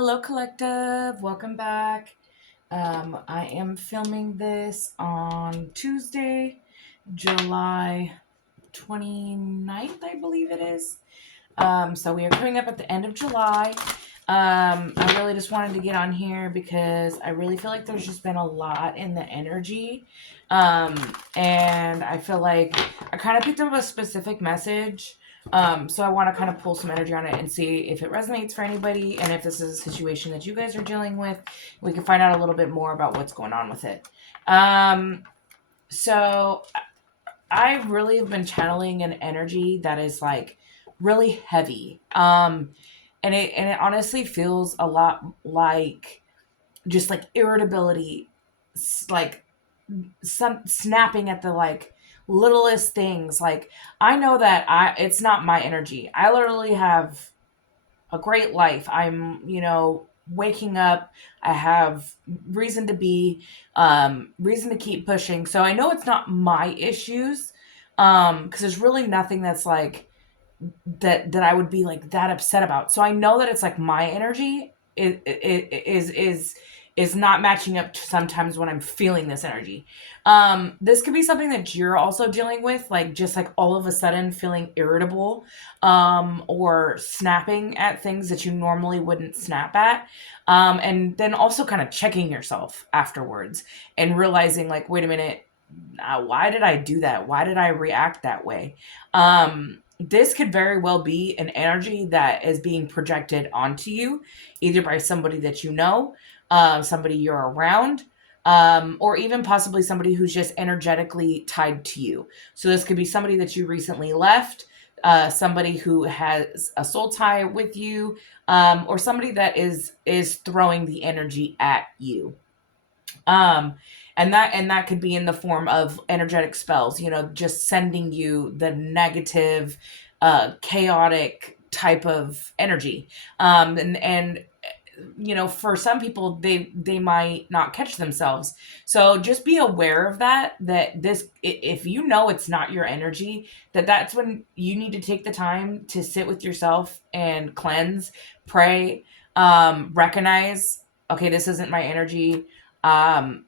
Hello, collective. Welcome back. I am filming this on Tuesday, July 29th, I believe it is. So we are coming up at the end of July. I really just wanted to get on here because I really feel like there's just been a lot in the energy. Um, and I feel like I kind of picked up a specific message. So I want to kind of pull some energy on it and see if it resonates for anybody and if this is a situation that you guys are dealing with. We can find out a little bit more about what's going on with it. So I really have been channeling an energy that is like really heavy. And it honestly feels a lot like just like irritability, like some snapping at the like littlest things. Like I know that it's not my energy. I literally have a great life. I'm waking up. I have reason to be, reason to keep pushing. So I know it's not my issues. Because there's really nothing that's like that I would be like that upset about. So I know that it's like my energy is not matching up to sometimes when I'm feeling this energy. This could be something that you're also dealing with, like just like all of a sudden feeling irritable, or snapping at things that you normally wouldn't snap at. And then also kind of checking yourself afterwards and realizing like, wait a minute, why did I do that? Why did I react that way? This could very well be an energy that is being projected onto you, either by somebody that you know, somebody you're around, or even possibly somebody who's just energetically tied to you. So this could be somebody that you recently left, somebody who has a soul tie with you, or somebody that is throwing the energy at you. Um, and that could be in the form of energetic spells, just sending you the negative, chaotic type of energy. And for some people they might not catch themselves. So just be aware of that this, if you know it's not your energy, that's when you need to take the time to sit with yourself and cleanse, pray, recognize, okay, this isn't my energy. um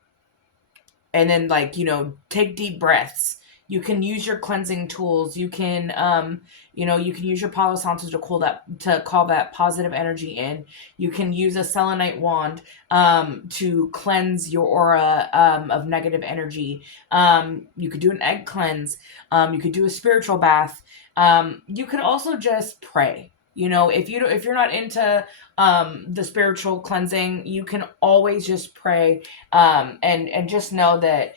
and then, like, take deep breaths. You can use your cleansing tools. You can use your Palo Santo to call that positive energy in. You can use a selenite wand, to cleanse your aura, of negative energy. You could do an egg cleanse. You could do a spiritual bath. You could also just pray. If you're not into, the spiritual cleansing, you can always just pray, and just know that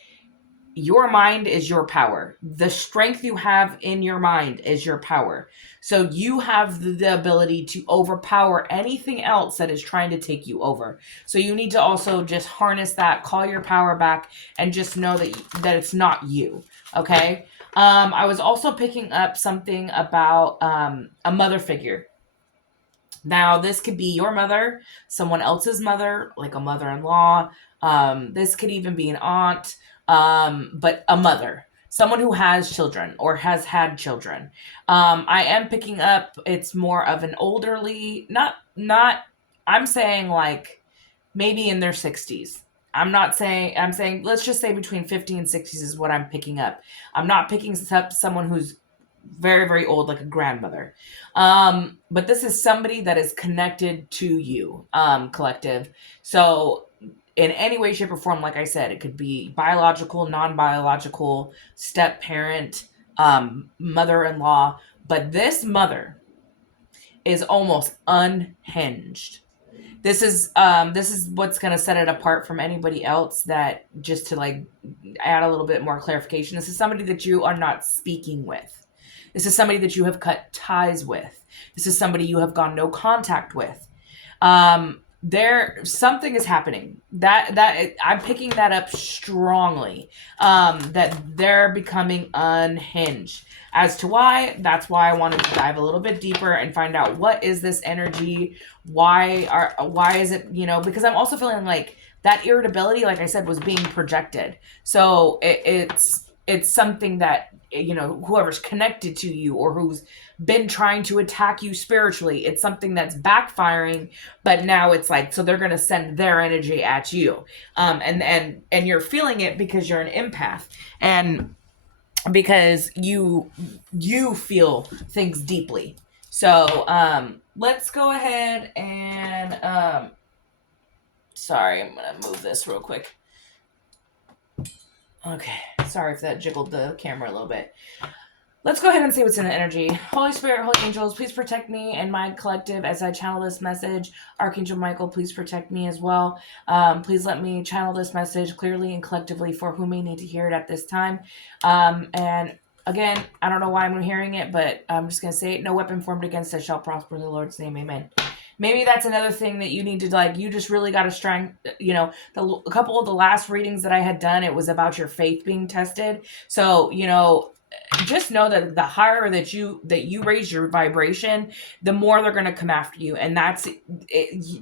your mind is your power. The strength you have in your mind is your power. So you have the ability to overpower anything else that is trying to take you over. So you need to also just harness that, call your power back, and just know that it's not you. Okay. I was also picking up something about, a mother figure. Now, this could be your mother, someone else's mother, like a mother-in-law. This could even be an aunt, but a mother, someone who has children or has had children. I am picking up, it's more of an elderly, not. I'm saying like maybe in their 60s. I'm saying let's just say between 50 and 60s is what I'm picking up. I'm not picking up someone who's very, very old, like a grandmother. But this is somebody that is connected to you, collective. So, in any way, shape, or form, like I said, it could be biological, non biological, step parent, mother in law. But this mother is almost unhinged. This is what's going to set it apart from anybody else, that just to like add a little bit more clarification, this is somebody that you are not speaking with. This is somebody that you have cut ties with. This is somebody you have gone no contact with. There something is happening that I'm picking that up strongly, that they're becoming unhinged. As to why, that's why I wanted to dive a little bit deeper and find out what is this energy. Why is it, because I'm also feeling like that irritability, like I said, was being projected. So it's it's something that, whoever's connected to you or who's been trying to attack you spiritually, it's something that's backfiring, but now it's like, so they're going to send their energy at you. And you're feeling it because you're an empath, and because you feel things deeply. So let's go ahead and sorry, I'm going to move this real quick. Okay, sorry if that jiggled the camera a little bit. Let's go ahead and see what's in the energy. Holy Spirit, Holy Angels, please protect me and my collective as I channel this message. Archangel Michael, please protect me as well. Please let me channel this message clearly and collectively for who may need to hear it at this time. And again, I don't know why I'm hearing it, but I'm just going to say it. No weapon formed against us shall prosper in the Lord's name. Amen. Maybe that's another thing that you need to, like, you just really got to strength, a couple of the last readings that I had done, it was about your faith being tested. So, just know that the higher that you raise your vibration, the more they're going to come after you. And that's it.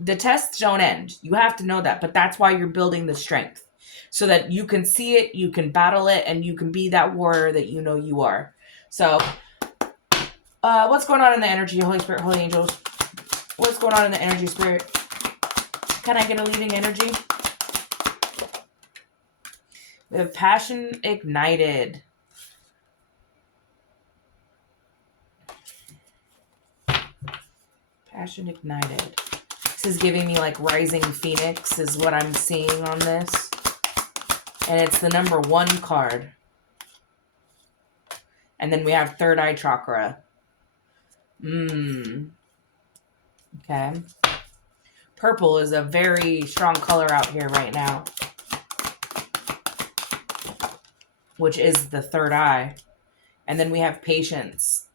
The tests don't end. You have to know that, but that's why you're building the strength, so that you can see it, you can battle it, and you can be that warrior that you are. So what's going on in the energy, Holy Spirit, Holy Angels? What's going on in the energy, Spirit? Can I get a leading energy? We have passion ignited. Passion ignited. This is giving me like Rising Phoenix is what I'm seeing on this. And it's the number 1 card. And then we have third eye chakra. Okay. Purple is a very strong color out here right now, which is the third eye. And then we have patience.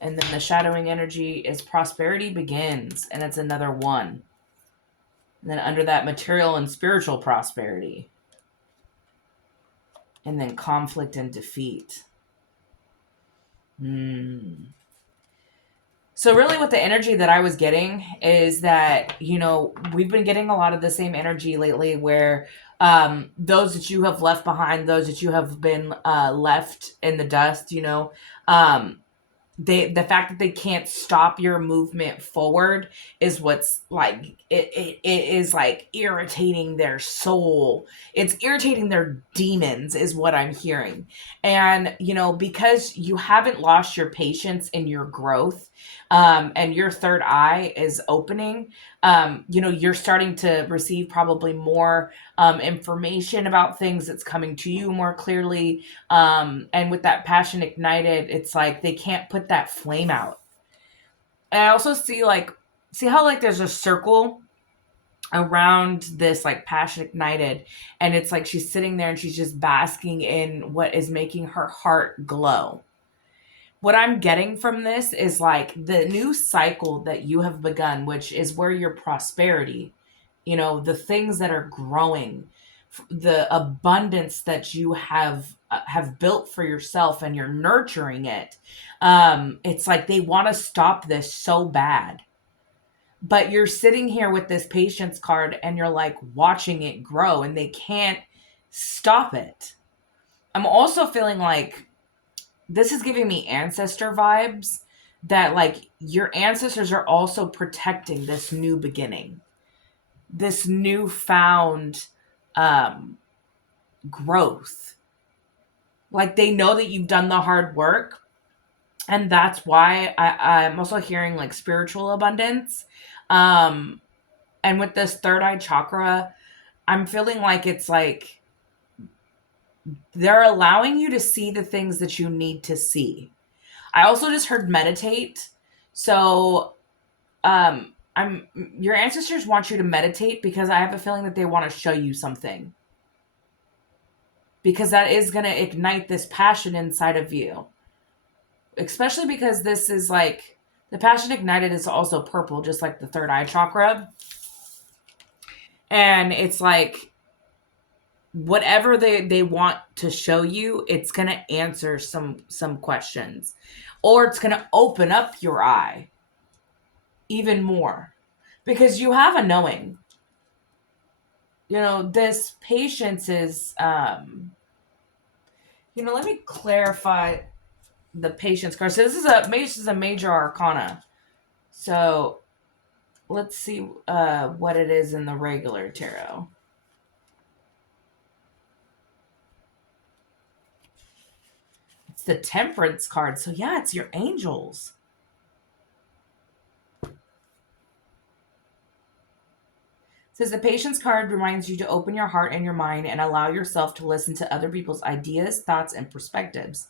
And then the shadowing energy is prosperity begins, and it's another 1. And then under that, material and spiritual prosperity. And then conflict and defeat. So really what the energy that I was getting is that, we've been getting a lot of the same energy lately where those that you have left behind, those that you have been left in the dust, the fact that they can't stop your movement forward is what's like it is like irritating their soul. It's irritating their demons is what I'm hearing. And because you haven't lost your patience in your growth, and your third eye is opening, you're starting to receive probably more information about things that's coming to you more clearly. And with that passion ignited, it's like they can't put that flame out. And I also see how like there's a circle around this like passion ignited, and it's like she's sitting there and she's just basking in what is making her heart glow. What I'm getting from this is like the new cycle that you have begun, which is where your prosperity, the things that are growing, the abundance that you have built for yourself, and you're nurturing it. It's like they want to stop this so bad, but you're sitting here with this patience card and you're like watching it grow, and they can't stop it. I'm also feeling like this is giving me ancestor vibes, that like your ancestors are also protecting this new beginning, this newfound growth. Like they know that you've done the hard work, and that's why I'm also hearing like spiritual abundance. And with this third eye chakra, I'm feeling like it's like they're allowing you to see the things that you need to see. I also just heard meditate. So your ancestors want you to meditate because I have a feeling that they want to show you something. Because that is going to ignite this passion inside of you. Especially because this is like, the passion ignited is also purple, just like the third eye chakra. And it's like, whatever they want to show you, it's going to answer some questions. Or it's going to open up your eye even more. Because you have a knowing. This patience is Let me clarify the patience card. So this is a major arcana. So let's see what it is in the regular tarot. It's the Temperance card. So yeah, it's your angels. It says the Patience card reminds you to open your heart and your mind and allow yourself to listen to other people's ideas, thoughts, and perspectives.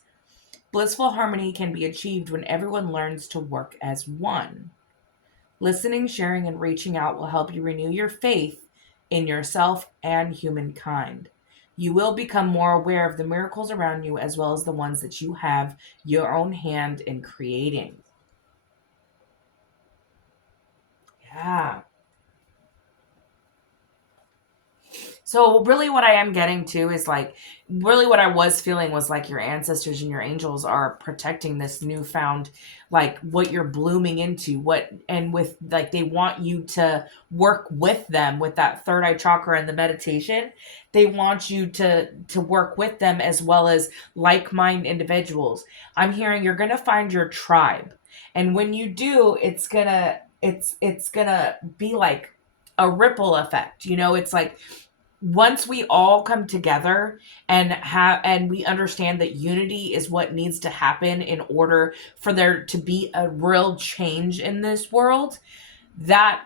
Blissful harmony can be achieved when everyone learns to work as one. Listening, sharing, and reaching out will help you renew your faith in yourself and humankind. You will become more aware of the miracles around you as well as the ones that you have your own hand in creating. Yeah. So really what I am getting to is like really what I was feeling was like your ancestors and your angels are protecting this newfound like what you're blooming into what and with like they want you to work with them with that third eye chakra and the meditation. They want you to work with them as well as like-minded individuals. I'm hearing you're going to find your tribe. And when you do, it's going to be like a ripple effect. It's like once we all come together and we understand that unity is what needs to happen in order for there to be a real change in this world, that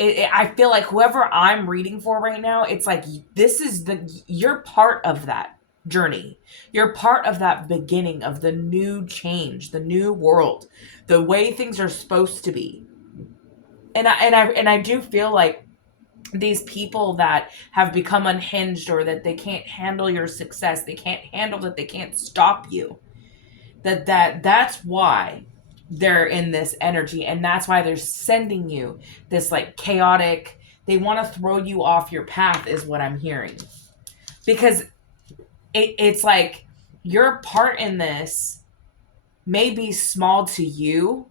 I feel like whoever I'm reading for right now, it's like you're part of that journey. You're part of that beginning of the new change, the new world, the way things are supposed to be. And I do feel like these people that have become unhinged or that they can't handle your success, they can't handle that they can't stop you, that's why they're in this energy, and that's why they're sending you this like chaotic, they want to throw you off your path is what I'm hearing, because it's like your part in this may be small to you,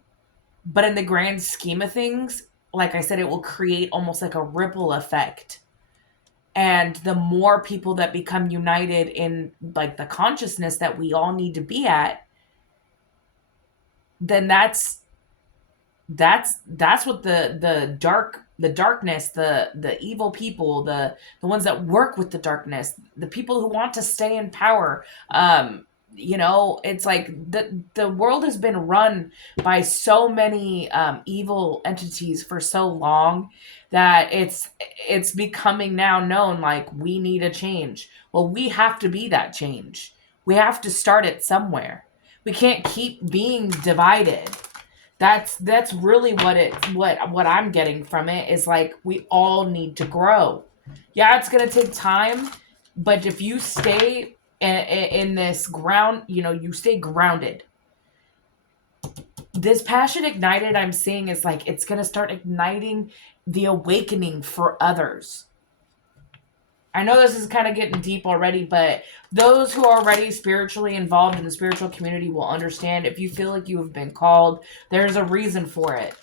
but in the grand scheme of things, like I said, it will create almost like a ripple effect. And the more people that become united in like the consciousness that we all need to be at, then that's what the darkness, the evil people, the ones that work with the darkness, the people who want to stay in power, it's like the world has been run by so many evil entities for so long that it's becoming now known like we need a change. Well, we have to be that change. We have to start it somewhere. We can't keep being divided. That's really what I'm getting from it is like we all need to grow. Yeah, it's gonna take time, but if you stay in this ground, you stay grounded. This passion ignited I'm seeing is like it's gonna start igniting the awakening for others. I know this is kind of getting deep already, but those who are already spiritually involved in the spiritual community will understand. If you feel like you have been called, there's a reason for it.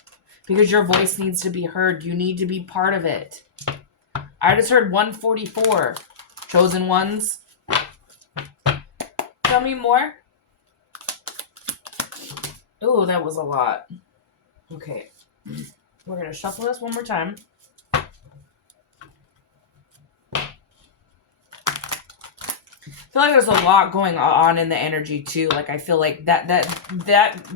Because your voice needs to be heard. You need to be part of it. I just heard 144. Chosen ones. Tell me more. Ooh, that was a lot. Okay. We're going to shuffle this one more time. I feel like there's a lot going on in the energy too. Like I feel like that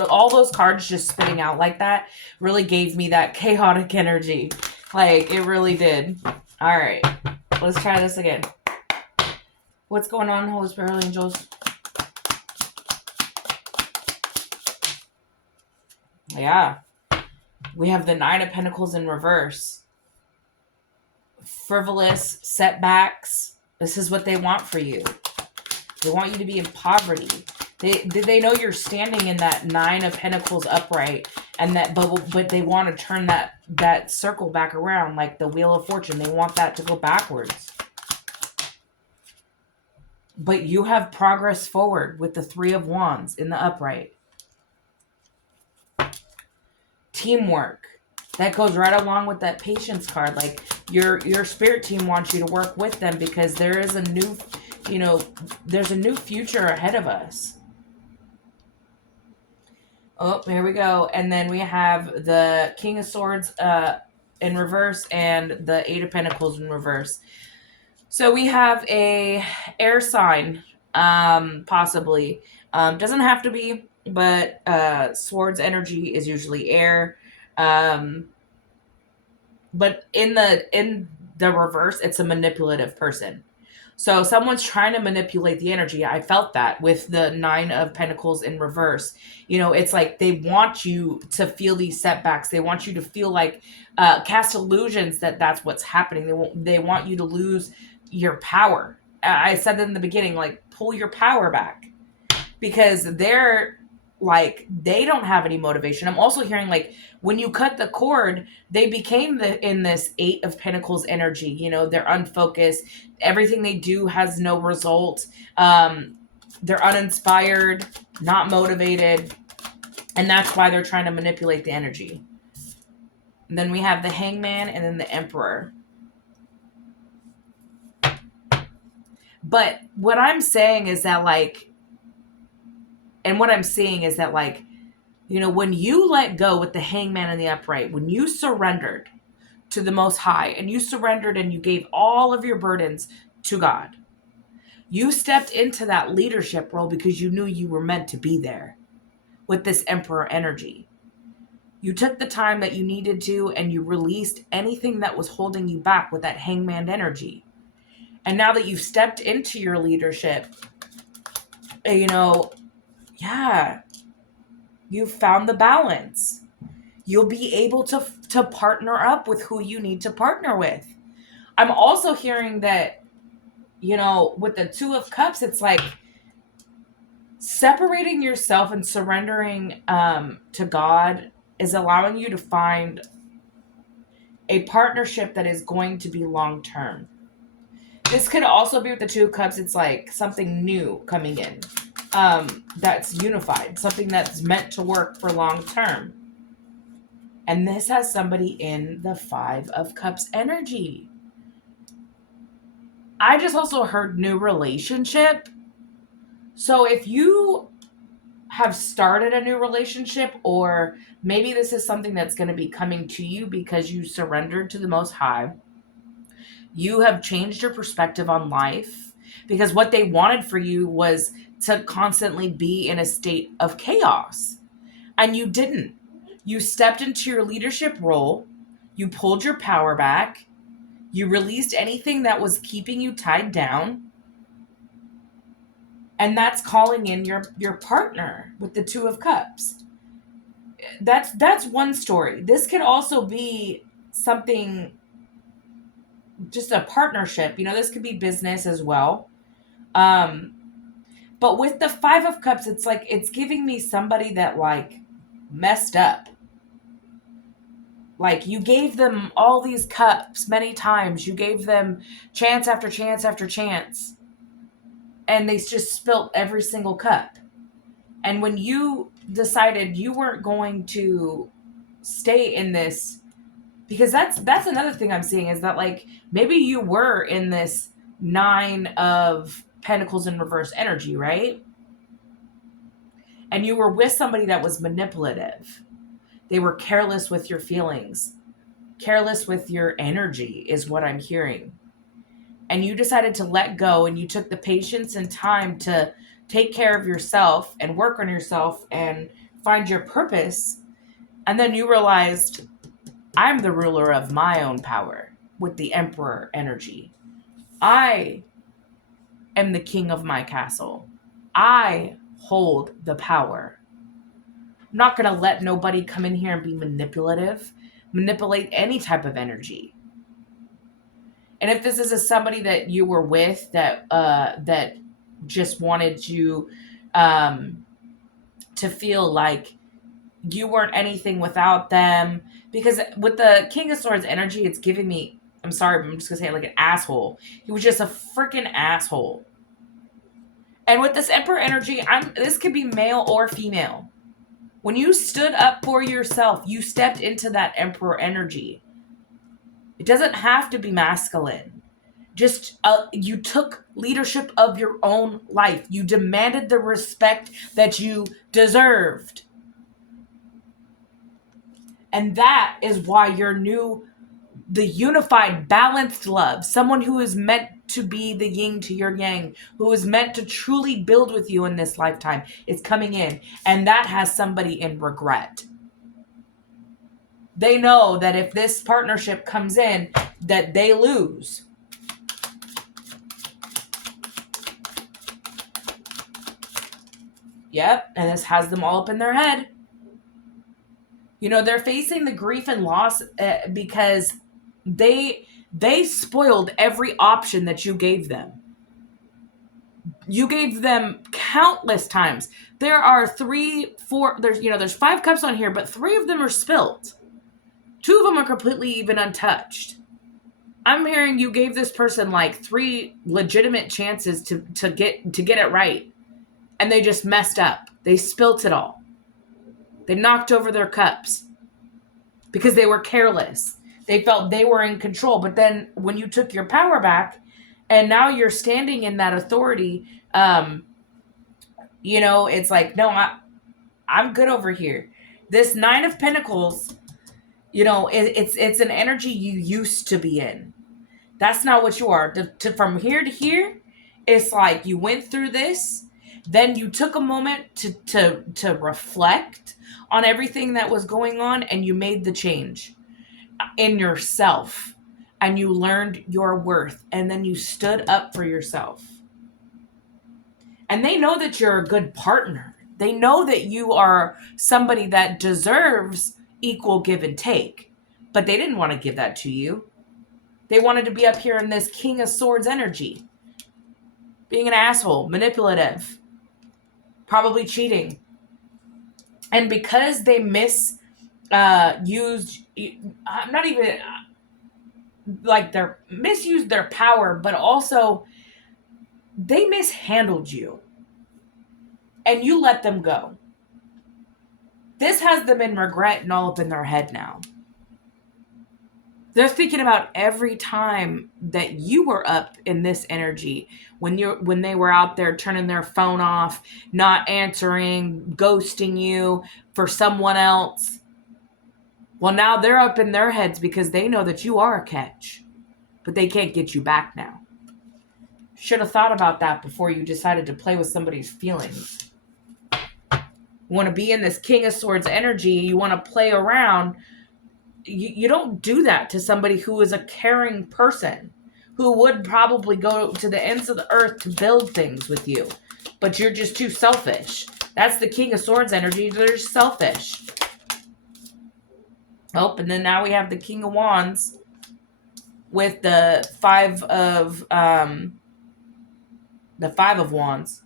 all those cards just spitting out like that really gave me that chaotic energy. Like it really did. All right, let's try this again. What's going on, Holy Spirit, Holy Angels? Yeah, we have the Nine of Pentacles in reverse. Frivolous setbacks. This is what they want for you. They want you to be in poverty. They know you're standing in that Nine of Pentacles upright, and that but they want to turn that circle back around like the Wheel of Fortune. They want that to go backwards. But you have progress forward with the Three of Wands in the upright. Teamwork. That goes right along with that Patience card. Like your spirit team wants you to work with them because there is a you know, there's a new future ahead of us. Oh, here we go. And then we have the King of Swords in reverse and the Eight of Pentacles in reverse. So we have a air sign, possibly. Doesn't have to be, but swords energy is usually air. Um, but in the reverse, it's a manipulative person. So someone's trying to manipulate the energy. I felt that with the Nine of Pentacles in reverse. You know, it's like they want you to feel these setbacks. They want you to feel like cast illusions that that's what's happening. They want you to lose your power. I said that in the beginning, like pull your power back because they're like they don't have any motivation. I'm also hearing like when you cut the cord, they became in this Eight of Pentacles energy. You know, they're unfocused. Everything they do has no result. They're uninspired, not motivated, and that's why they're trying to manipulate the energy. And then we have the Hangman and then the Emperor. But what I'm saying is that like, and what I'm seeing is that like, you know, when you let go with the Hangman and the Upright, when you surrendered to the Most High and you surrendered and you gave all of your burdens to God, you stepped into that leadership role because you knew you were meant to be there with this Emperor energy. You took the time that you needed to and you released anything that was holding you back with that Hangman energy. And now that you've stepped into your leadership, you know, yeah, you've found the balance. You'll be able to partner up with who you need to partner with. I'm also hearing that, you know, with the Two of Cups, it's like separating yourself and surrendering to God is allowing you to find a partnership that is going to be long term. This could also be with the Two of Cups. It's like something new coming in that's unified, something that's meant to work for long term. And this has somebody in the Five of Cups energy. I just also heard new relationship. So if you have started a new relationship, or maybe this is something that's going to be coming to you because you surrendered to the Most High, you have changed your perspective on life because what they wanted for you was to constantly be in a state of chaos. And you didn't. You stepped into your leadership role. You pulled your power back. You released anything that was keeping you tied down. And that's calling in your partner with the Two of Cups. That's one story. This could also be something, just a partnership. You know, this could be business as well. Um, but with the Five of Cups, it's like it's giving me somebody that like messed up. Like you gave them all these cups many times. You gave them chance after chance after chance. And they just spilt every single cup. And when you decided you weren't going to stay in this, because that's another thing I'm seeing is that like maybe you were in this Nine of Pentacles in reverse energy, right? And you were with somebody that was manipulative. They were careless with your feelings, careless with your energy, is what I'm hearing. And you decided to let go and you took the patience and time to take care of yourself and work on yourself and find your purpose. And then you realized, I'm the ruler of my own power with the Emperor energy. I am the king of my castle. I hold the power. I'm not going to let nobody come in here and be manipulate any type of energy. And if this is somebody that you were with that just wanted you to feel like you weren't anything without them, because with the King of Swords energy, it's giving me, I'm sorry, but I'm just gonna say it like an asshole. He was just a freaking asshole. And with this Emperor energy, this could be male or female. When you stood up for yourself, you stepped into that Emperor energy. It doesn't have to be masculine. You took leadership of your own life. You demanded the respect that you deserved. And that is why the unified, balanced love, someone who is meant to be the yin to your yang, who is meant to truly build with you in this lifetime, is coming in. And that has somebody in regret. They know that if this partnership comes in, that they lose. Yep, and this has them all up in their head. They're facing the grief and loss because they spoiled every option that you gave them. You gave them countless times. There are 3, 4, there's 5 cups on here, but 3 of them are spilt. 2 of them are completely even untouched. I'm hearing you gave this person like 3 legitimate chances to get it right. And they just messed up. They spilt it all. They knocked over their cups because they were careless. They felt they were in control. But then when you took your power back and now you're standing in that authority, it's like, no, I'm good over here. This 9 of Pentacles, it's an energy you used to be in. That's not what you are. From here to here, it's like you went through this, then you took a moment to reflect on everything that was going on, and you made the change in yourself, and you learned your worth, and then you stood up for yourself. And they know that you're a good partner. They know that you are somebody that deserves equal give and take, but they didn't want to give that to you. They wanted to be up here in this King of Swords energy, being an asshole, manipulative, probably cheating. And because they misused their power, but also they mishandled you and you let them go. This has them in regret and all up in their head now. They're thinking about every time that you were up in this energy, when they were out there turning their phone off, not answering, ghosting you for someone else. Well, now they're up in their heads because they know that you are a catch, but they can't get you back now. Should have thought about that before you decided to play with somebody's feelings. You want to be in this King of Swords energy, you want to play around. You don't do that to somebody who is a caring person, who would probably go to the ends of the earth to build things with you. But you're just too selfish. That's the King of Swords energy. They're selfish. Oh, and then now we have the King of Wands with the 5 of Wands.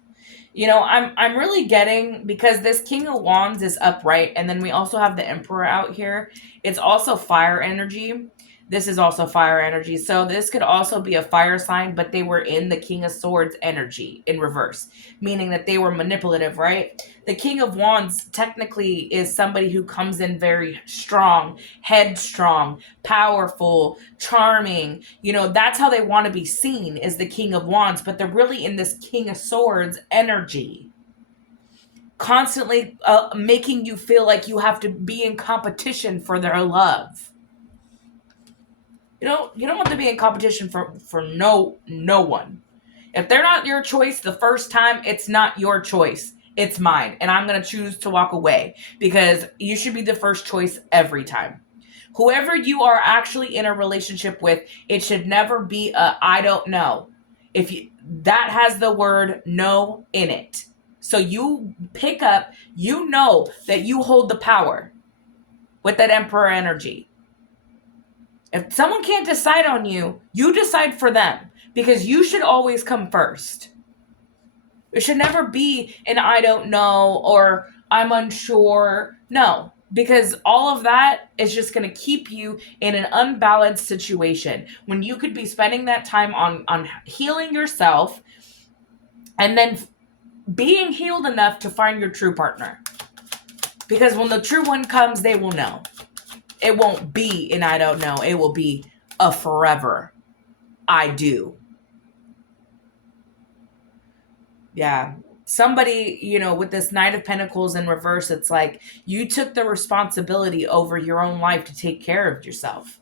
I'm really getting, because this King of Wands is upright, and then we also have the Emperor out here. It's also fire energy. This is also fire energy. So this could also be a fire sign, but they were in the King of Swords energy in reverse, meaning that they were manipulative, right? The King of Wands technically is somebody who comes in very strong, headstrong, powerful, charming. That's how they want to be seen, is the King of Wands, but they're really in this King of Swords energy, constantly making you feel like you have to be in competition for their love. You don't want to be in competition for no one. If they're not your choice the first time, it's not your choice. It's mine. And I'm going to choose to walk away, because you should be the first choice every time. Whoever you are actually in a relationship with, it should never be a I don't know. That has the word no in it. So you pick up, that you hold the power with that Emperor energy. If someone can't decide on you, you decide for them, because you should always come first. It should never be an I don't know or I'm unsure. No, because all of that is just going to keep you in an unbalanced situation when you could be spending that time on healing yourself and then being healed enough to find your true partner. Because when the true one comes, they will know. It won't be an I don't know. It will be a forever. I do. Yeah. Somebody, with this Knight of Pentacles in reverse, it's like you took the responsibility over your own life to take care of yourself.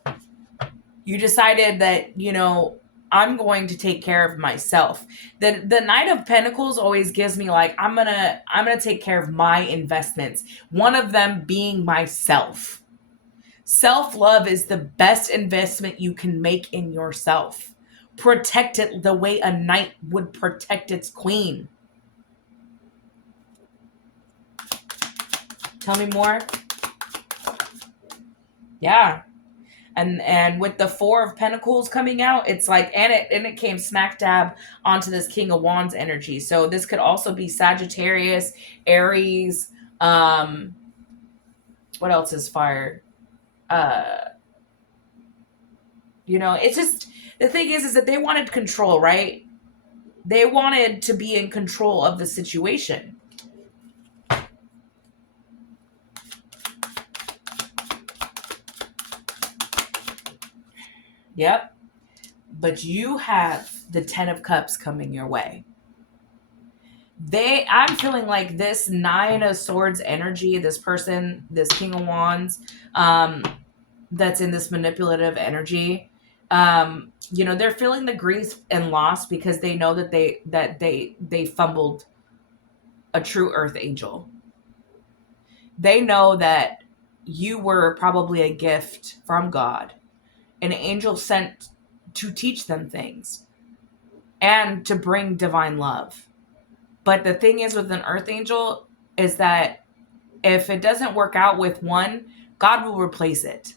You decided that, I'm going to take care of myself. The Knight of Pentacles always gives me like I'm gonna take care of my investments. One of them being myself. Self-love is the best investment you can make in yourself. Protect it the way a knight would protect its queen. Tell me more. Yeah. And with the Four of Pentacles coming out, it's like and it came smack dab onto this King of Wands energy. So this could also be Sagittarius, Aries, um what else is fire? Uh it's just the thing is that they wanted control, right? They wanted to be in control of the situation. Yep. But you have the 10 of Cups coming your way. I'm feeling like this Nine of Swords energy, this person, this King of Wands, that's in this manipulative energy, they're feeling the grief and loss because they know that they fumbled a true earth angel. They know that you were probably a gift from God, an angel sent to teach them things and to bring divine love. But the thing is with an earth angel is that if it doesn't work out with one, God will replace it.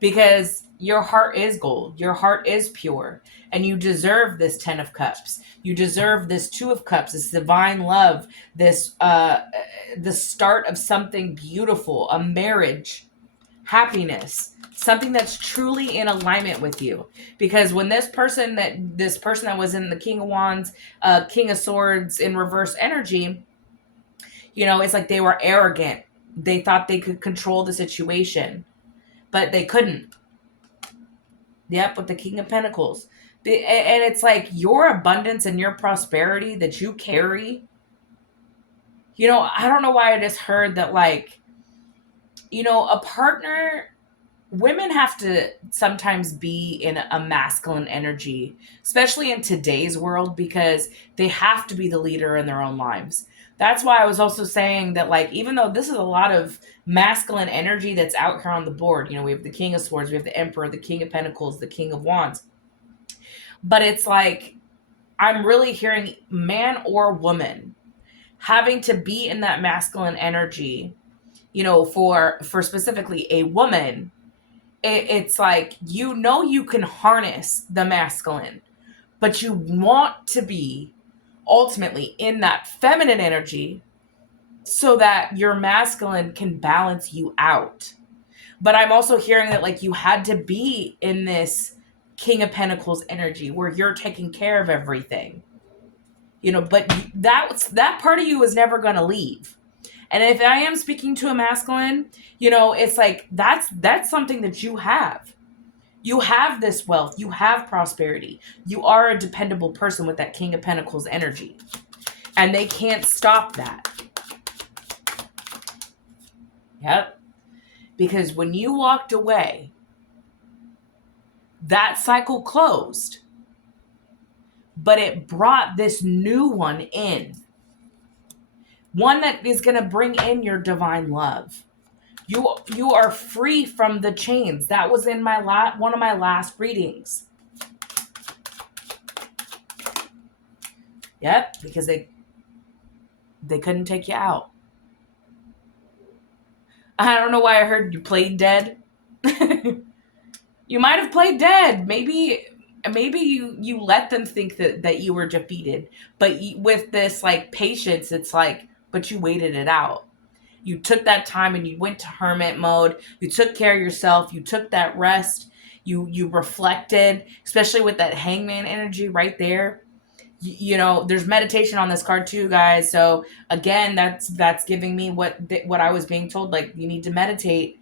Because your heart is gold, your heart is pure, and you deserve this 10 of Cups. You deserve this 2 of Cups, this divine love, this the start of something beautiful, a marriage, happiness, something that's truly in alignment with you. Because when this person that was in the King of Wands, King of Swords in reverse energy, it's like they were arrogant. They thought they could control the situation, but they couldn't. Yep, with the King of Pentacles. And it's like your abundance and your prosperity that you carry. I don't know why I just heard that, like, a partner, women have to sometimes be in a masculine energy, especially in today's world, because they have to be the leader in their own lives. That's why I was also saying that, like, even though this is a lot of masculine energy that's out here on the board, we have the King of Swords, we have the Emperor, the King of Pentacles, the King of Wands. But it's like, I'm really hearing man or woman having to be in that masculine energy, for specifically a woman. It's like, you can harness the masculine, but you want to be ultimately in that feminine energy so that your masculine can balance you out. But I'm also hearing that, like, you had to be in this King of Pentacles energy where you're taking care of everything, but that part of you is never going to leave. And if I am speaking to a masculine, it's like that's something that you have. You have this wealth. You have prosperity. You are a dependable person with that King of Pentacles energy. And they can't stop that. Yep. Because when you walked away, that cycle closed. But it brought this new one in. One that is going to bring in your divine love. You are free from the chains. That was in one of my last readings. Yep, because they couldn't take you out. I don't know why I heard you played dead. You might have played dead. Maybe you let them think that you were defeated. But with this, like, patience, it's like, but you waited it out. You took that time and you went to hermit mode. You took care of yourself. You took that rest. You reflected, especially with that hangman energy right there. There's meditation on this card too, guys. So again, that's giving me what I was being told. Like, you need to meditate.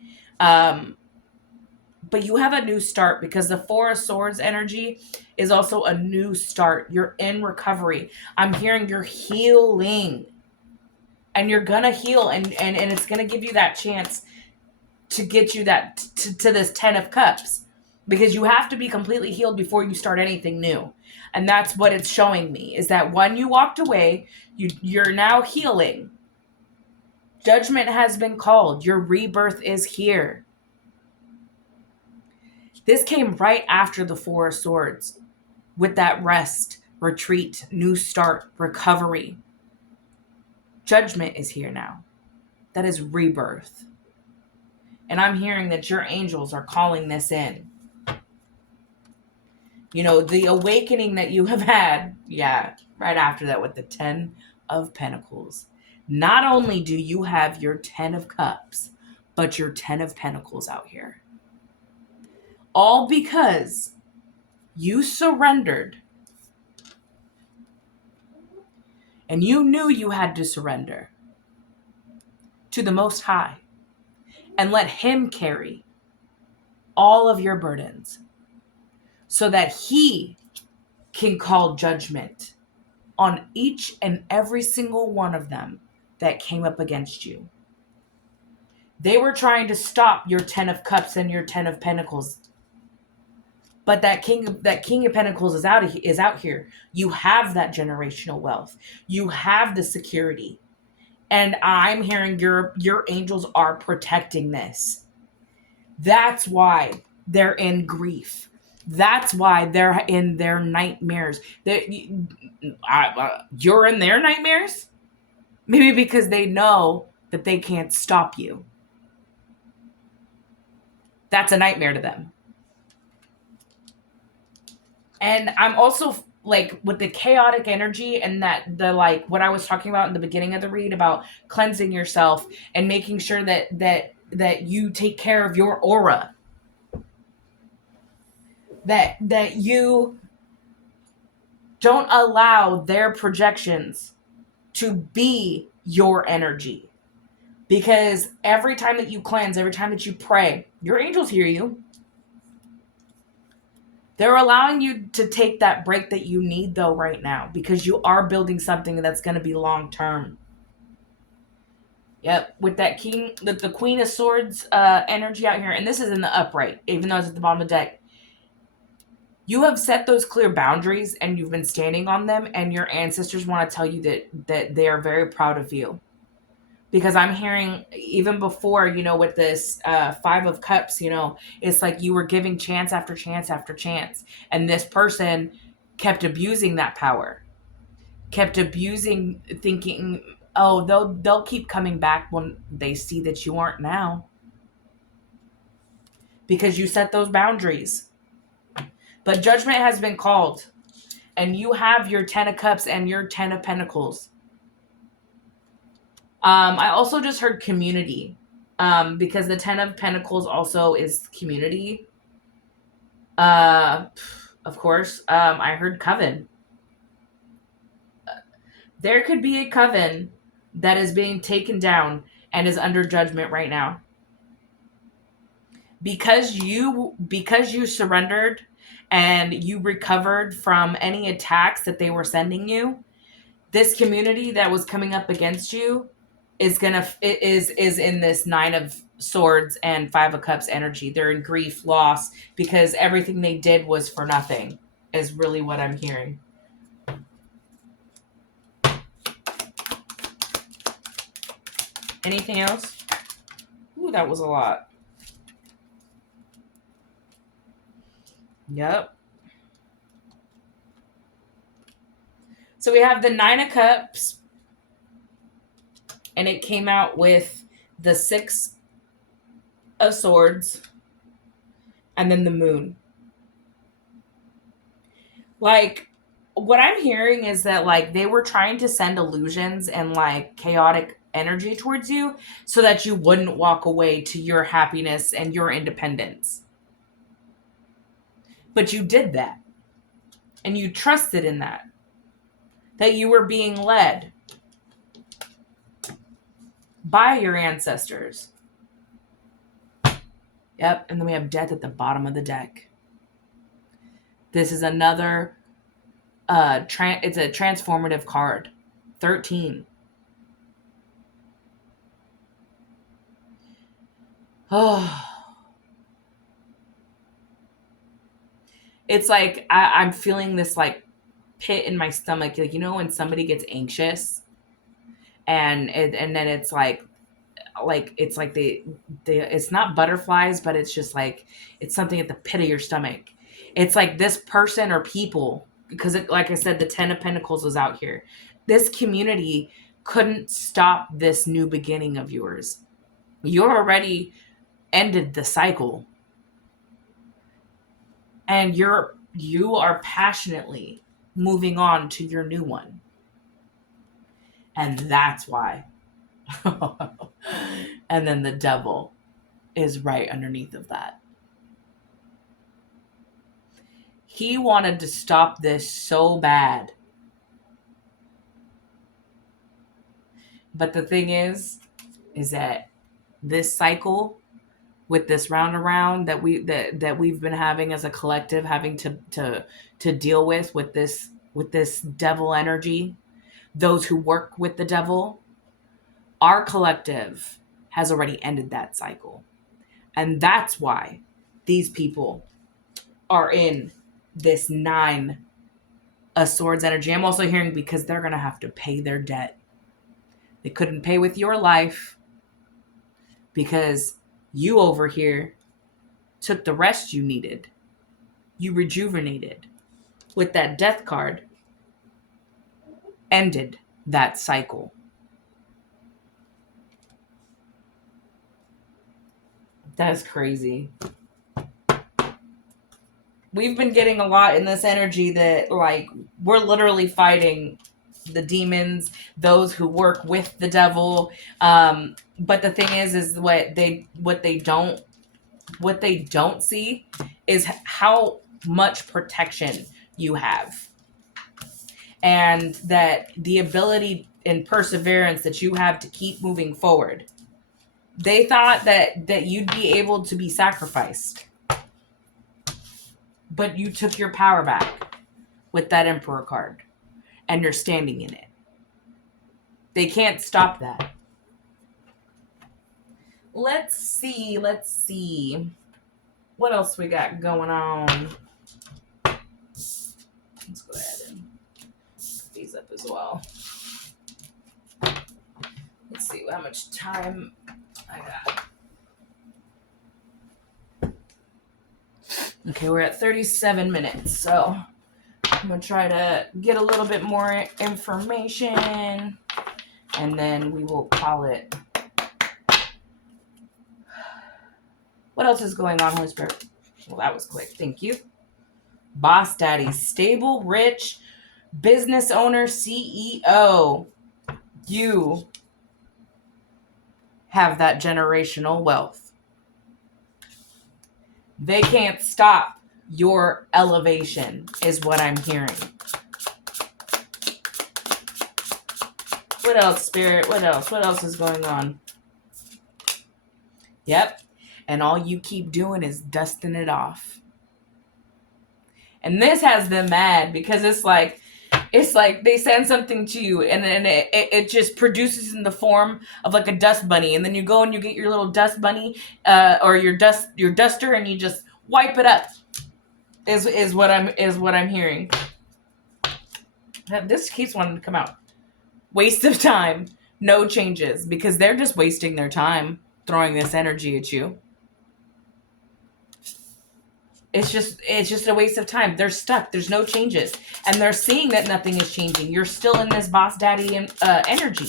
but you have a new start, because the Four of Swords energy is also a new start. You're in recovery. I'm hearing you're healing, and you're gonna heal, and it's gonna give you that chance to get you that to this 10 of Cups, because you have to be completely healed before you start anything new. And that's what it's showing me, is that when you walked away, you're now healing. Judgment has been called. Your rebirth is here. This came right after the Four of Swords, with that rest, retreat, new start, recovery. Judgment is here now. That is rebirth. And I'm hearing that your angels are calling this in. You know, the awakening that you have had, right after that with the 10 of Pentacles. Not only do you have your 10 of Cups, but your 10 of Pentacles out here. All because you surrendered. And you knew you had to surrender to the Most High and let Him carry all of your burdens so that He can call judgment on each and every single one of them that came up against you. They were trying to stop your 10 of Cups and your 10 of Pentacles. But that King of Pentacles is out here. You have that generational wealth. You have the security. And I'm hearing your angels are protecting this. That's why they're in grief. That's why they're in their nightmares. You're in their nightmares? Maybe because they know that they can't stop you. That's a nightmare to them. And I'm also like with the chaotic energy and that the like what I was talking about in the beginning of the read about cleansing yourself and making sure that you take care of your aura. That you don't allow their projections to be your energy. Because every time that you cleanse, every time that you pray, your angels hear you. They're allowing you to take that break that you need, though, right now, because you are building something that's going to be long term. Yep, with that the Queen of Swords energy out here, and this is in the upright, even though it's at the bottom of the deck. You have set those clear boundaries, and you've been standing on them, and your ancestors want to tell you that they are very proud of you. Because I'm hearing, even before, with this 5 of Cups, it's like you were giving chance after chance after chance. And this person kept abusing that power. Kept abusing, thinking, oh, they'll keep coming back when they see that you aren't now. Because you set those boundaries. But judgment has been called. And you have your 10 of Cups and your 10 of Pentacles. I also just heard community, because the 10 of Pentacles also is community. Of course, I heard coven. There could be a coven that is being taken down and is under judgment right now. Because you surrendered and you recovered from any attacks that they were sending you, this community that was coming up against you is in this 9 of Swords and 5 of Cups energy. They're in grief, loss, because everything they did was for nothing, is really what I'm hearing. Anything else? Ooh, that was a lot. Yep. So we have the 9 of Cups, and it came out with the 6 of Swords, and then the Moon. Like, what I'm hearing is that, like, they were trying to send illusions and, like, chaotic energy towards you so that you wouldn't walk away to your happiness and your independence. But you did that. And you trusted in that. That you were being led by your ancestors. Yep. And then we have death at the bottom of the deck. This is another it's a transformative card. 13. Oh. It's like I'm feeling this like pit in my stomach, like, you know, when somebody gets anxious and then it's like it's like it's not butterflies, but it's just like it's something at the pit of your stomach. It's like this person or people, because like I said, the 10 of Pentacles was out here. This community couldn't stop this new beginning of yours. You already ended the cycle, and you are passionately moving on to your new one. And that's why. And then the devil is right underneath of that. He wanted to stop this so bad. But the thing is that this cycle with this round around that we've been having as a collective, having to deal with this devil energy, those who work with the devil, our collective has already ended that cycle. And that's why these people are in this 9 of Swords energy. I'm also hearing because they're going to have to pay their debt. They couldn't pay with your life because you over here took the rest you needed. You rejuvenated. With that death card, ended that cycle. That's crazy. We've been getting a lot in this energy that, like, we're literally fighting the demons, those who work with the devil. But the thing is what they don't see is how much protection you have, and that the ability and perseverance that you have to keep moving forward. They thought that you'd be able to be sacrificed, but you took your power back with that Emperor card, and you're standing in it. They can't stop that. Let's see. What else we got going on? Let's go ahead and put these up as well. Let's see how much time I got. Okay, we're at 37 minutes, so I'm going to try to get a little bit more information, and then we will call it. What else is going on, Holy Spirit? Well, that was quick. Thank you. Boss Daddy, stable, rich, business owner, CEO. You have that generational wealth. They can't stop your elevation, is what I'm hearing. What else, Spirit? What else? What else is going on? Yep. And all you keep doing is dusting it off. And this has them mad because it's like they send something to you and then it just produces in the form of like a dust bunny, and then you go and you get your little dust bunny or your duster and you just wipe it up. Is what I'm hearing. This keeps wanting to come out. Waste of time, no changes, because they're just wasting their time throwing this energy at you. It's just a waste of time. They're stuck. There's no changes. And they're seeing that nothing is changing. You're still in this boss daddy energy.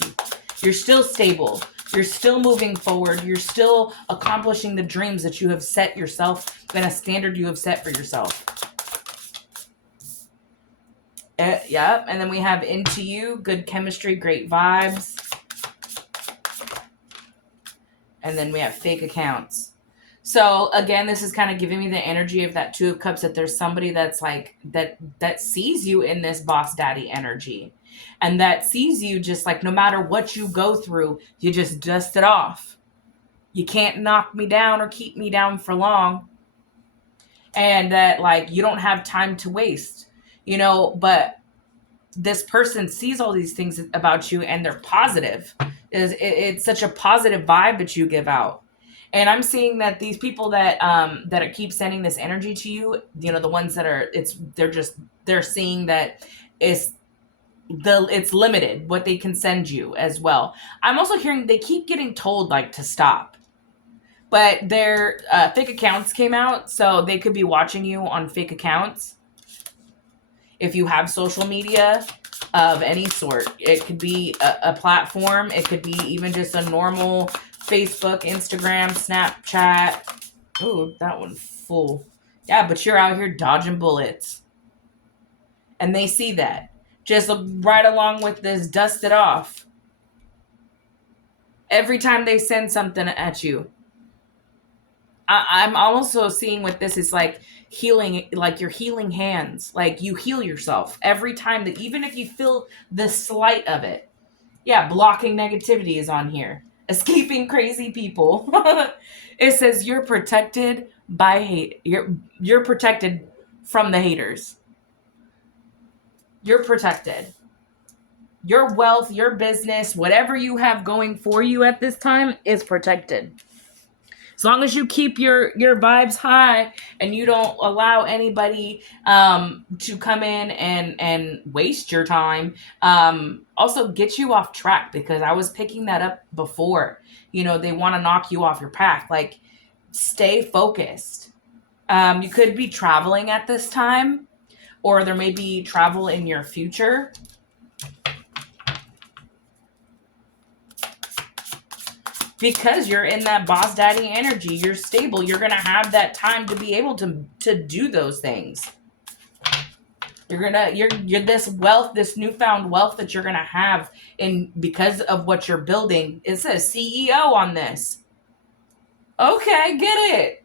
You're still stable. You're still moving forward. You're still accomplishing the dreams that you have set yourself and a standard you have set for yourself. Yeah. And then we have into you, good chemistry, great vibes. And then we have fake accounts. So again, this is kind of giving me the energy of that Two of Cups, that there's somebody that's like that sees you in this boss daddy energy, and that sees you just like no matter what you go through, you just dust it off. You can't knock me down or keep me down for long. And that, like, you don't have time to waste, but this person sees all these things about you and they're positive. It's such a positive vibe that you give out. And I'm seeing that these people that keep sending this energy to you, the ones that are, they're seeing that it's it's limited what they can send you as well. I'm also hearing they keep getting told, like, to stop, but their fake accounts came out, so they could be watching you on fake accounts. If you have social media of any sort, it could be a platform, it could be even just a normal Facebook, Instagram, Snapchat. Ooh, that one's full. Yeah, but you're out here dodging bullets. And they see that. Just right along with this, dust it off. Every time they send something at you. I'm also seeing with this, it's like healing, like your healing hands. Like, you heal yourself every time, that even if you feel the slight of it. Yeah, blocking negativity is on here. Escaping crazy people. It says you're protected by hate. You're protected from the haters. You're protected. Your wealth, your business, whatever you have going for you at this time is protected. As long as you keep your vibes high and you don't allow anybody to come in and waste your time, also get you off track, because I was picking that up before. They want to knock you off your path. Like, stay focused. You could be traveling at this time, or there may be travel in your future. Because you're in that boss daddy energy, you're stable, you're gonna have that time to be able to do those things. You're this wealth, this newfound wealth that you're gonna have, in because of what you're building. It says CEO on this. Okay, get it.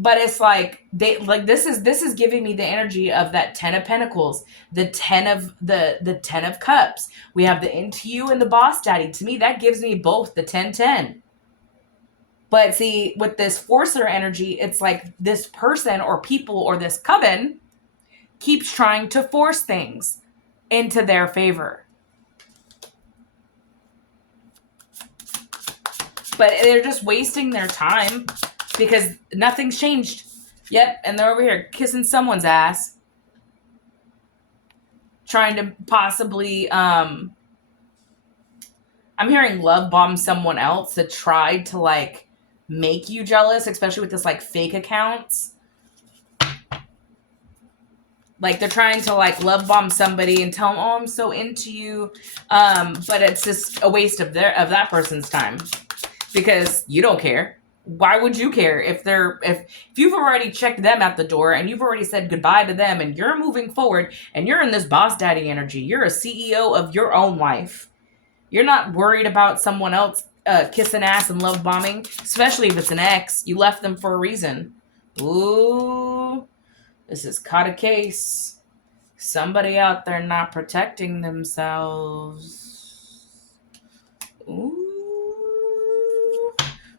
But it's like, this is giving me the energy of that 10 of Pentacles, the 10 of the 10 of Cups. We have the into you and the boss daddy. To me, that gives me both the 10-10. But see, with this forcer energy, it's like this person or people or this coven keeps trying to force things into their favor. But they're just wasting their time because nothing's changed. Yep, and they're over here kissing someone's ass, trying to possibly, I'm hearing love bomb someone else that tried to, like, make you jealous, especially with this, like, fake accounts. Like, they're trying to, like, love bomb somebody and tell them, oh, I'm so into you. But it's just a waste of that person's time, because you don't care. Why would you care if you've already checked them at the door and you've already said goodbye to them and you're moving forward and you're in this boss daddy energy? You're a CEO of your own life. You're not worried about someone else kissing ass and love bombing, especially if it's an ex. You left them for a reason. Ooh, this is caught a case. Somebody out there not protecting themselves. Ooh.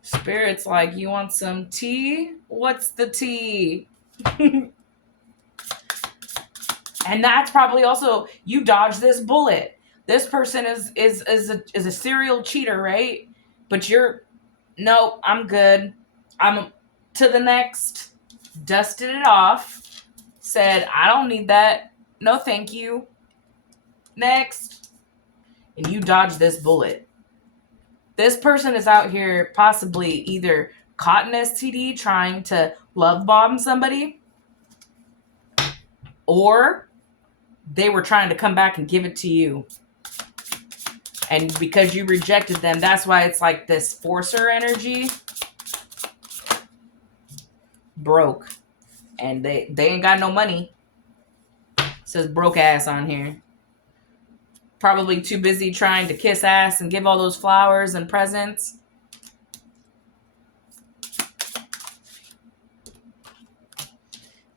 Spirit's like, you want some tea? What's the tea? And that's probably also, you dodge this bullet. This person is a serial cheater, right? But no, I'm good. I'm to the next. Dusted it off. Said, I don't need that. No, thank you. Next. And you dodge this bullet. This person is out here possibly either caught an STD trying to love bomb somebody, or they were trying to come back and give it to you. And because you rejected them, that's why it's like this forcer energy. Broke. And they ain't got no money. It says broke ass on here. Probably too busy trying to kiss ass and give all those flowers and presents.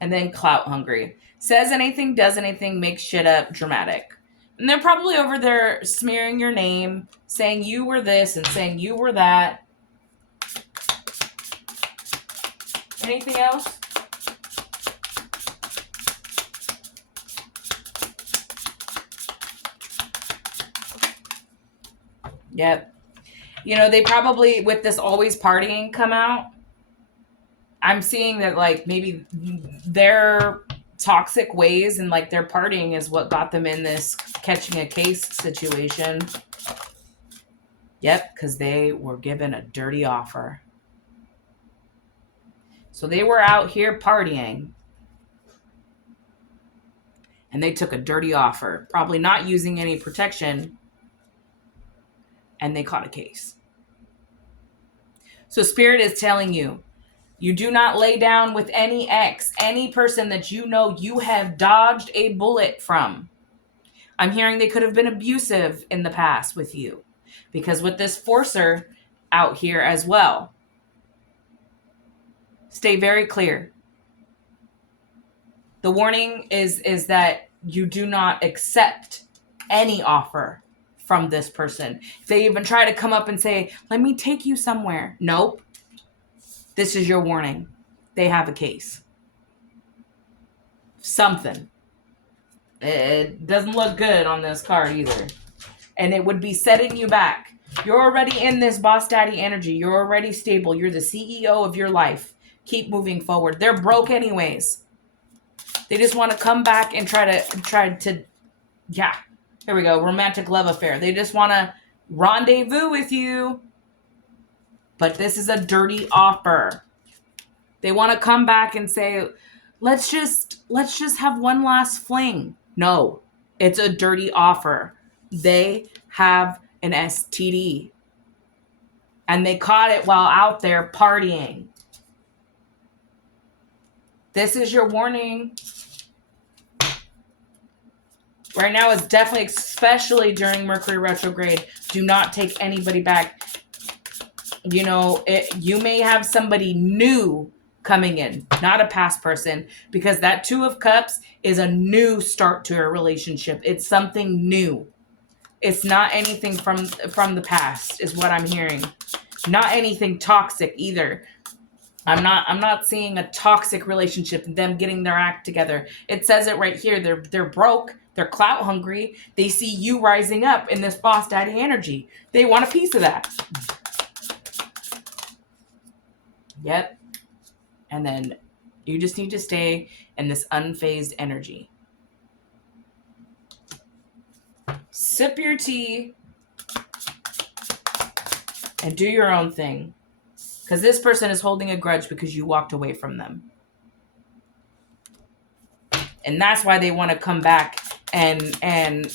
And then clout hungry. Says anything, does anything, makes shit up, dramatic. And they're probably over there smearing your name, saying you were this and saying you were that. Anything else? Yep. You know, they probably, with this always partying come out, I'm seeing that, like, maybe their toxic ways and, like, their partying is what got them in this catching a case situation. Yep, because they were given a dirty offer. So they were out here partying. And they took a dirty offer, probably not using any protection, and they caught a case. So Spirit is telling you, you do not lay down with any ex, any person that you know you have dodged a bullet from. I'm hearing they could have been abusive in the past with you, because with this forcer out here as well, stay very clear. The warning is that you do not accept any offer from this person. If they even try to come up and say, let me take you somewhere. Nope. This is your warning. They have a case. Something. It doesn't look good on this card either. And it would be setting you back. You're already in this boss daddy energy. You're already stable. You're the CEO of your life. Keep moving forward. They're broke anyways. They just want to come back and try to, yeah, here we go, romantic love affair. They just want to rendezvous with you. But this is a dirty offer. They want to come back and say, let's just have one last fling. No, it's a dirty offer. They have an STD. And they caught it while out there partying. This is your warning. Right now, it's definitely, especially during Mercury retrograde, do not take anybody back. You know, you may have somebody new coming in, not a past person, because that Two of Cups is a new start to a relationship. It's something new. It's not anything from the past, is what I'm hearing. Not anything toxic either. I'm not seeing a toxic relationship, them getting their act together. It says it right here. They're broke. They're clout hungry. They see you rising up in this boss daddy energy. They want a piece of that. Yep. And then you just need to stay in this unfazed energy. Sip your tea and do your own thing. Because this person is holding a grudge because you walked away from them. And that's why they want to come back and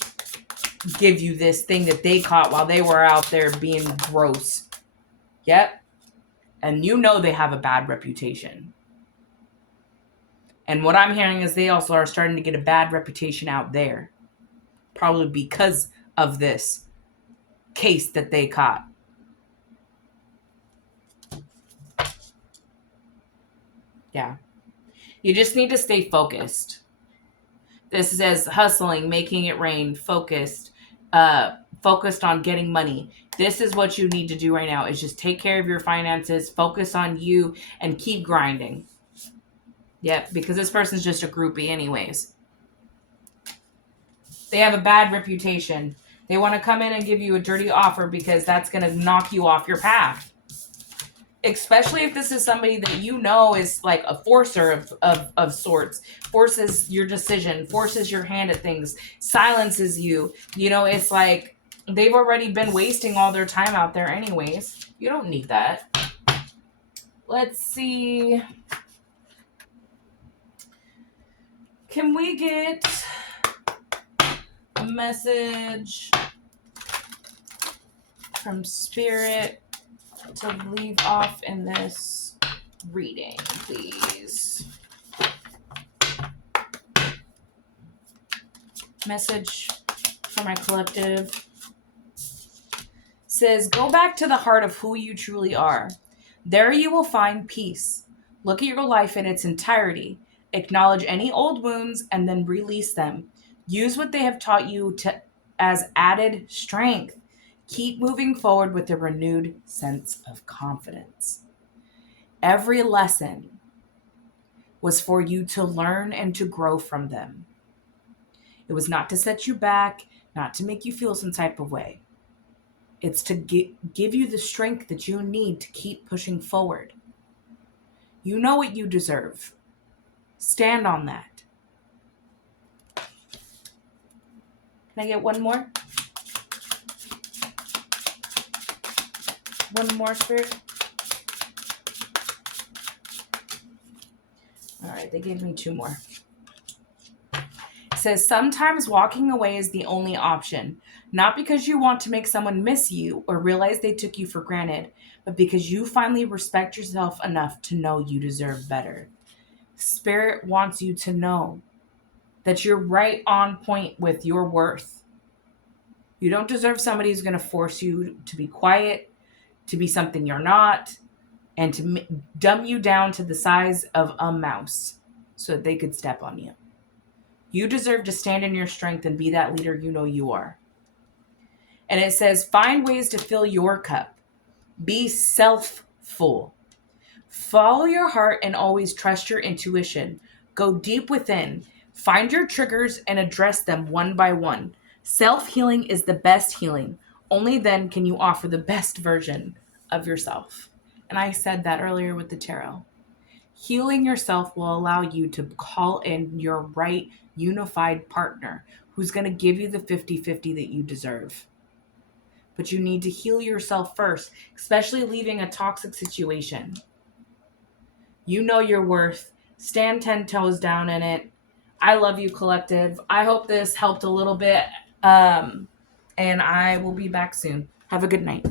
give you this thing that they caught while they were out there being gross. Yep. And you know they have a bad reputation. And what I'm hearing is they also are starting to get a bad reputation out there. Probably because of this case that they caught. Yeah. You just need to stay focused. This says hustling, making it rain, focused on getting money. This is what you need to do right now, is just take care of your finances, focus on you, and keep grinding. Yep, because this person's just a groupie anyways. They have a bad reputation. They want to come in and give you a dirty offer because that's going to knock you off your path. Especially if this is somebody that you know is like a forcer of sorts, forces your decision, forces your hand at things, silences you. You know, it's like they've already been wasting all their time out there anyways. You don't need that. Let's see. Can we get a message from Spirit to leave off in this reading, please? Message for my collective says, go back to the heart of who you truly are. There you will find peace. Look at your life in its entirety. Acknowledge any old wounds and then release them. Use what they have taught you as added strength. Keep moving forward with a renewed sense of confidence. Every lesson was for you to learn and to grow from them. It was not to set you back, not to make you feel some type of way. It's to give you the strength that you need to keep pushing forward. You know what you deserve. Stand on that. Can I get one more? One more, Spirit? All right, they gave me two more. It says, sometimes walking away is the only option. Not because you want to make someone miss you or realize they took you for granted, but because you finally respect yourself enough to know you deserve better. Spirit wants you to know that you're right on point with your worth. You don't deserve somebody who's going to force you to be quiet, to be something you're not, and to dumb you down to the size of a mouse so that they could step on you. You deserve to stand in your strength and be that leader you know you are. And it says, find ways to fill your cup. Be self-full. Follow your heart and always trust your intuition. Go deep within. Find your triggers and address them one by one. Self-healing is the best healing. Only then can you offer the best version of yourself. And I said that earlier with the tarot. Healing yourself will allow you to call in your right unified partner who's going to give you the 50-50 that you deserve. But you need to heal yourself first, especially leaving a toxic situation. You know your worth. Stand 10 toes down in it. I love you, collective. I hope this helped a little bit. And I will be back soon. Have a good night.